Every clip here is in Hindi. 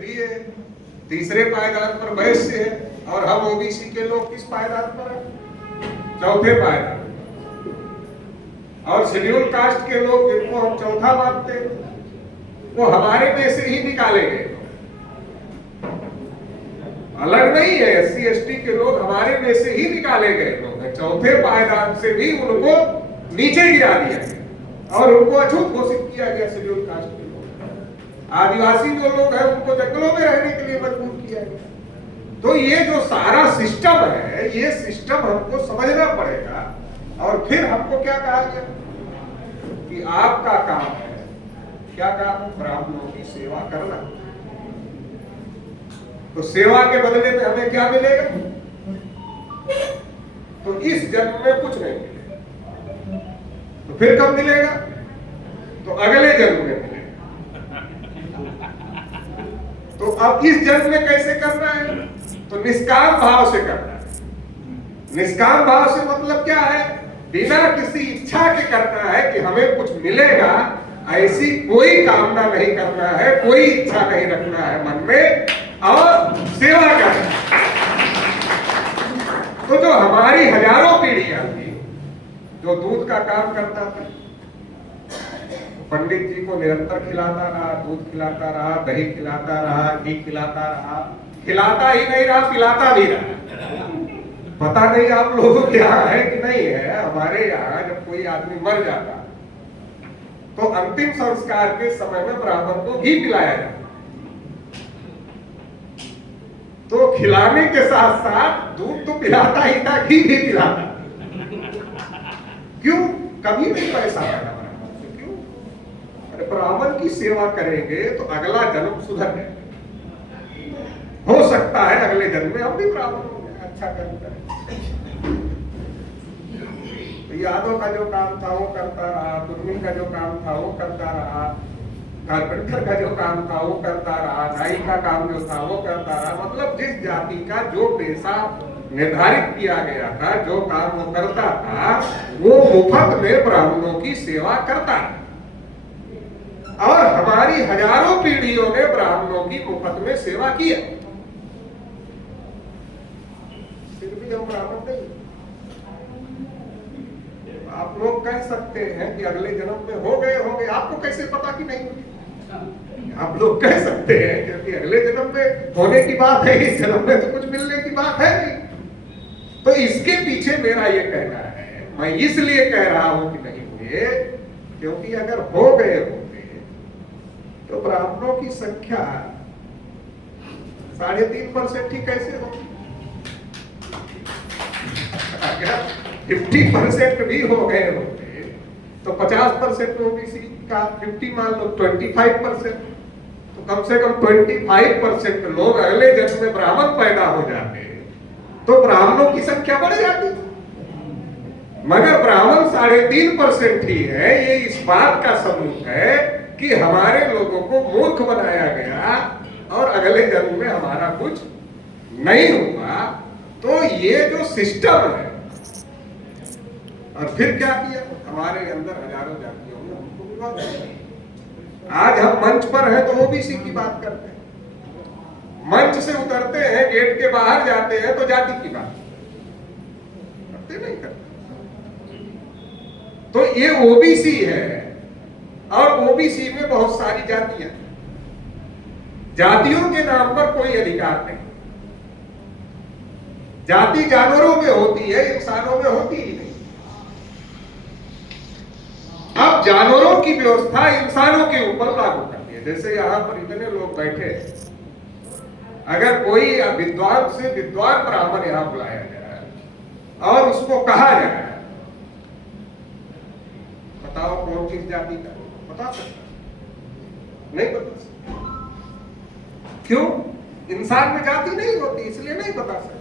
क्षत्रिय है, तीसरे पायदान पर वैश्य है, और हम ओबीसी के लोग किस पायदान पर है? चौथे पायदान। और शेड्यूल कास्ट के लोग जिनको हम चौथा मानते हैं, वो हमारे में से ही निकाले गए, अलग नहीं है। एससी एसटी के लोग हमारे में से ही निकाले गए लोग हैं। चौथे पायदान से भी उनको नीचे गिरा दिया गया और उनको अछूत घोषित किया गया। शेड्यूल कास्ट के लोग, आदिवासी जो लोग हैं, उनको जंगलों में रहने के लिए मजबूर किया गया। तो ये जो सारा सिस्टम है, ये सिस्टम हमको समझना पड़ेगा। और फिर हमको क्या कहा गया कि आपका काम है, क्या काम? ब्राह्मणों की सेवा करना। तो सेवा के बदले में हमें क्या मिलेगा? तो इस जन्म में कुछ नहीं मिलेगा। तो फिर कब मिलेगा? तो अगले जन्म में मिलेगा। तो अब इस जन्म में कैसे करना है? तो निष्काम भाव से करना है। निष्काम भाव से मतलब क्या है? बिना किसी इच्छा के करना है कि हमें कुछ मिलेगा, ऐसी कोई कामना नहीं करना है, कोई इच्छा नहीं रखना है मन में, और सेवा करना। तो जो हमारी हजारों पीढ़ियां थी, जो दूध का काम करता था, पंडित जी को निरंतर खिलाता रहा, दूध खिलाता रहा, दही खिलाता रहा, घी खिलाता रहा, खिलाता ही नहीं रहा, पिलाता भी रहा। पता नहीं आप लोगों के यहाँ है कि नहीं है, हमारे यहाँ जब कोई आदमी मर जाता तो अंतिम संस्कार के समय में ब्राह्मण को घी पिलाया जाता। तो खिलाने के साथ साथ दूध तो पिलाता ही था, घी भी पिलाता। क्यों? कभी नहीं पैसा आएगा ब्राह्मण से। क्यों? अरे ब्राह्मण की सेवा करेंगे तो अगला जन्म सुधर जाएगा। हो सकता है अगले जन्म में हम भी ब्राह्मण होंगे, अच्छा कर्म करें। तो यादव का जो काम था वो करता रहा, कुर्मी का जो काम था वो करता रहा, कारपेंटर का जो काम था वो करता रहा, नाई का काम जो था वो करता रहा। मतलब जिस जाति का जो पेशा निर्धारित किया गया था, जो काम वो करता था, वो मुफ्त में ब्राह्मणों की सेवा करता है। और हमारी हजारों पीढ़ियों ने ब्राह्मणों की मुफ्त में सेवा की है, फिर भी हम ब्राह्मण नहीं। आप लोग कह सकते हैं कि अगले जन्म में हो गए, आपको कैसे पता कि नहीं? आप लोग कह सकते हैं क्योंकि अगले जन्म में होने की बात है, इस जन्म में तो कुछ मिलने की बात है नहीं। तो इसके पीछे मेरा ये कहना है, मैं इसलिए कह रहा हूं कि नहीं हुए, क्योंकि अगर हो गए होंगे तो ब्राह्मणों की संख्या 3.5% ही कैसे होगी? अगर 50% भी हो गए होते तो 50% ओबीसी का 50 मान लो 25%, तो कम से कम 25% लोग अगले जन्म में ब्राह्मण पैदा हो जाते तो ब्राह्मणों की संख्या बढ़ जाती। मगर ब्राह्मण 3.5% ही है। ये इस बात का सबूत है कि हमारे लोगों को मूर्ख बनाया गया और अगले जन्म में हमारा कुछ नहीं हुआ। तो ये जो सिस्टम है, और फिर क्या किया? हमारे अंदर हजारों जातियों में हमको विवाद है। आज हम मंच पर हैं तो ओबीसी की बात करते हैं, मंच से उतरते हैं, गेट के बाहर जाते हैं तो जाति की बात करते नहीं करते। तो ये ओबीसी है, और ओबीसी में बहुत सारी जातियां, जातियों के नाम पर कोई अधिकार नहीं। जाति जानवरों में होती है, इंसानों में होती ही नहीं। अब जानवरों की व्यवस्था इंसानों के ऊपर लागू करती है। जैसे यहां पर इतने लोग बैठे, अगर कोई विद्वान से विद्वान ब्राह्मण यहां बुलाया जाए और उसको कहा जाए बताओ कौन किस जाति का, बता सकता? नहीं बता सकता। क्यों? इंसान में जाति नहीं होती, इसलिए नहीं बता सकता।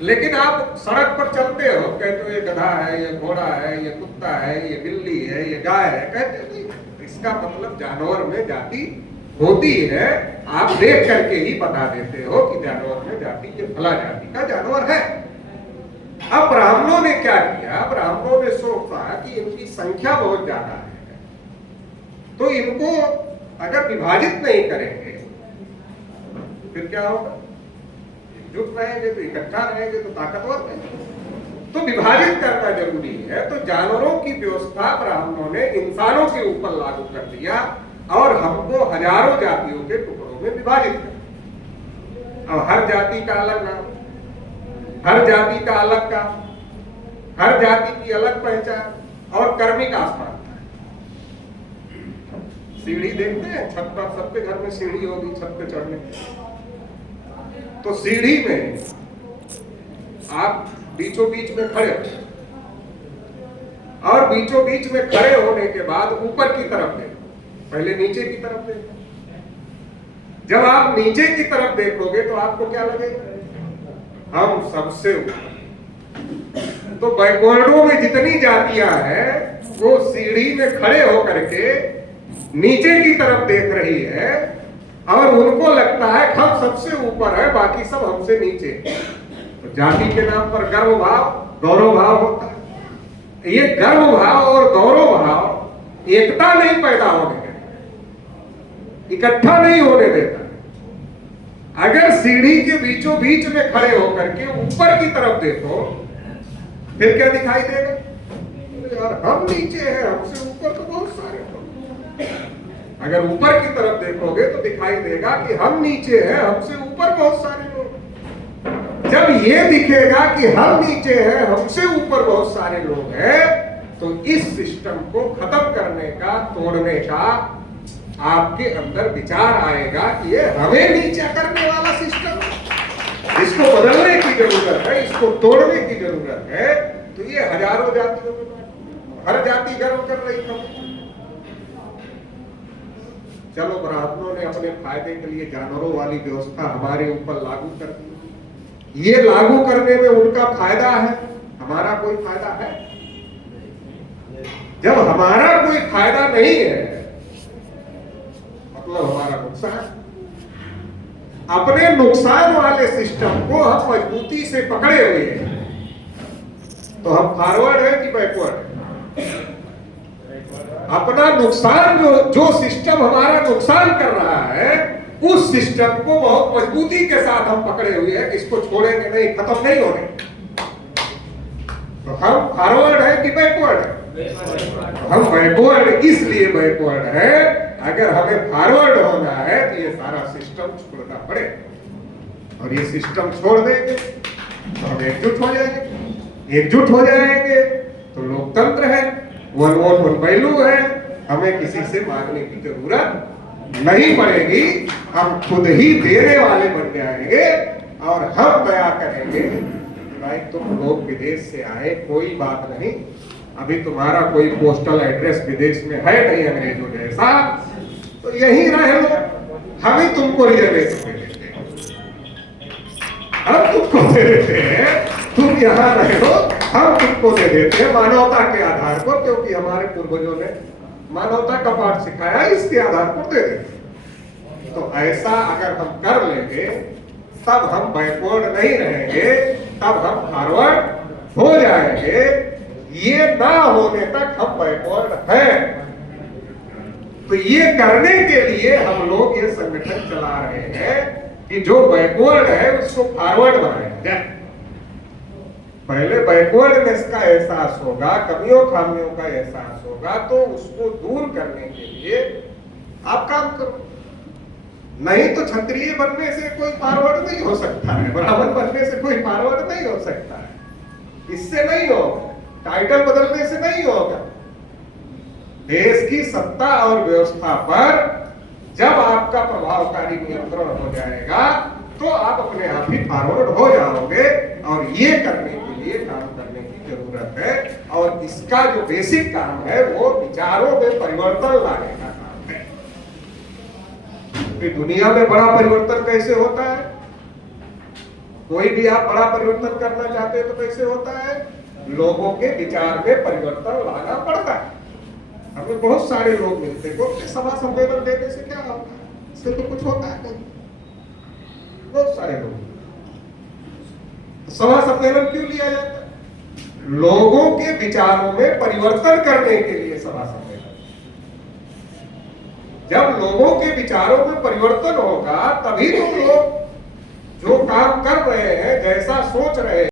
लेकिन आप सड़क पर चलते हो, कहते हो ये गधा है, ये घोड़ा है, ये कुत्ता है, ये बिल्ली है, ये गाय है, कहते नहीं। इसका मतलब जानवर में जाति होती है। आप देख करके ही बता देते हो कि जानवर में जाति, ये फला जाति का जानवर है। अब ब्राह्मणों ने क्या किया? ब्राह्मणों ने सोचा कि इनकी संख्या बहुत ज्यादा है, तो इनको अगर विभाजित नहीं करेंगे फिर क्या होगा? एकजुट रहेंगे तो, इकट्ठा रहेंगे तो ताकतवर रहेंगे। तो विभाजित करना जरूरी है। तो जानवरों की व्यवस्था ब्राह्मणों ने इंसानों के ऊपर लागू कर दिया और हमको हजारों जातियों के टुकड़ों में विभाजित कर दिया। अब हर जाति का अलग नाम, हर जाति का अलग काम, हर जाति की अलग पहचान और कर्मिक आस्था। सीढ़ी देखते हैं छत पर, सबके घर में सीढ़ी होगी छत पे चढ़ने। तो सीढ़ी में आप बीचों बीच में खड़े हो और बीचों बीच में खड़े होने के बाद ऊपर की तरफ देखो, पहले नीचे की तरफ देखो। जब आप नीचे की तरफ देखोगे तो आपको क्या लगेगा? हम सबसे ऊपर। तो बैकवर्डों में जितनी जातियां हैं वो सीढ़ी में खड़े होकर के नीचे की तरफ देख रही है और उनको लगता है हम सबसे ऊपर है, बाकी सब हमसे नीचे। तो जाति के नाम पर गर्व भाव, गौरव भाव होता है। ये गर्व भाव और गौरव भाव एकता नहीं पैदा होने देता, इकट्ठा नहीं होने देता। अगर सीढ़ी के बीचों बीच में खड़े होकर के ऊपर की तरफ देखो फिर क्या दिखाई देगा? यार हम नीचे हैं, हमसे ऊपर तो बहुत सारे लोग। अगर ऊपर की तरफ देखोगे तो दिखाई देगा कि हम नीचे हैं, हमसे ऊपर बहुत सारे लोग। जब ये दिखेगा कि हम नीचे हैं, हमसे ऊपर बहुत सारे लोग हैं, तो इस सिस्टम को खत्म करने का, तोड़ने का आपके अंदर विचार आएगा कि ये हमें नीचा करने वाला सिस्टम, इसको बदलने की जरूरत है, इसको तोड़ने की जरूरत है। तो ये हजारों जातियों में हर जाति गर्व कर रही थी। चलो ब्राह्मणों ने अपने फायदे के लिए जानवरों वाली व्यवस्था हमारे ऊपर लागू कर दी। ये लागू करने में उनका फायदा है, हमारा कोई फायदा है? जब हमारा कोई फायदा नहीं है मतलब हमारा नुकसान। अपने नुकसान वाले सिस्टम को हम मजबूती से पकड़े हुए हैं। तो हम फॉरवर्ड है कि बैकवर्ड? अपना नुकसान जो सिस्टम हमारा नुकसान कर रहा है उस सिस्टम को बहुत मजबूती के साथ हम पकड़े हुए हैं, इसको छोड़ेंगे नहीं, खत्म नहीं होने। तो हम फॉरवर्ड है कि बैकवर्ड है? हम बैकवर्ड इसलिए बैकवर्ड है, अगर हमें फॉरवर्ड होना है तो ये सारा सिस्टम छोड़ना पड़े। और ये सिस्टम छोड़ देंगे तो हम एकजुट हो जाएंगे। एकजुट हो जाएंगे तो लोकतंत्र है, वन वोट वन वैल्यू है, हमें किसी से मांगने की जरूरत नहीं पड़ेगी। हम खुद ही देने वाले बन जाएंगे और हम दया करेंगे। भाई तुम लोग विदेश से आए, कोई बात नहीं, अभी तुम्हारा कोई पोस्टल एड्रेस विदेश में है नहीं अंग्रेजों जैसा, तो यही रह लो, हम ही तुमको रिजर्वेशन दे देते हैं, हम तुमको दे देते हैं, तुम यहाँ रह लो, हम तुमको दे देते हैं मानवता के आधार पर, क्योंकि हमारे पूर्वजों ने मानवता का पाठ सिखाया, इसके आधार पर दे देते। तो ऐसा अगर हम कर लेंगे तब हम बैकवर्ड नहीं रहेंगे, तब हम फॉरवर्ड हो जाएंगे। ये ना होने तक हम बैकवर्ड हैं। तो ये करने के लिए हम लोग ये संगठन चला रहे हैं कि जो बैकवर्ड है उसको फॉरवर्ड बनाया जाए। पहले बैकवर्डनेस का एहसास होगा, कमियों खामियों का एहसास होगा, तो उसको दूर करने के लिए आप काम करो। नहीं तो क्षत्रिय बनने से कोई फॉरवर्ड नहीं हो सकता है, ब्राह्मण बनने से कोई फॉरवर्ड नहीं हो सकता है, इससे नहीं होगा, टाइटल बदलने से नहीं होगा। देश की सत्ता और व्यवस्था पर जब आपका प्रभावकारी नियंत्रण हो जाएगा तो आप अपने आप ही फॉरवर्ड हो जाओगे। और ये करने के लिए काम करने की जरूरत है। और इसका जो बेसिक काम है वो विचारों में परिवर्तन लाने का काम है। तो दुनिया में बड़ा परिवर्तन कैसे होता है? कोई भी आप बड़ा परिवर्तन करना चाहते हैं तो कैसे होता है? लोगों के विचार में परिवर्तन लाना पड़ता है। हमें बहुत सारे लोग मिलते हैं, सभा सम्मेलन देने से क्या होता है? इससे तो कुछ होता है नहीं। बहुत सारे लोग, सभा सम्मेलन क्यों लिया जाता है? लोगों के विचारों में परिवर्तन करने के लिए सभा सम्मेलन। जब लोगों के विचारों में परिवर्तन होगा तभी तो लोग जो काम कर रहे हैं, जैसा सोच रहे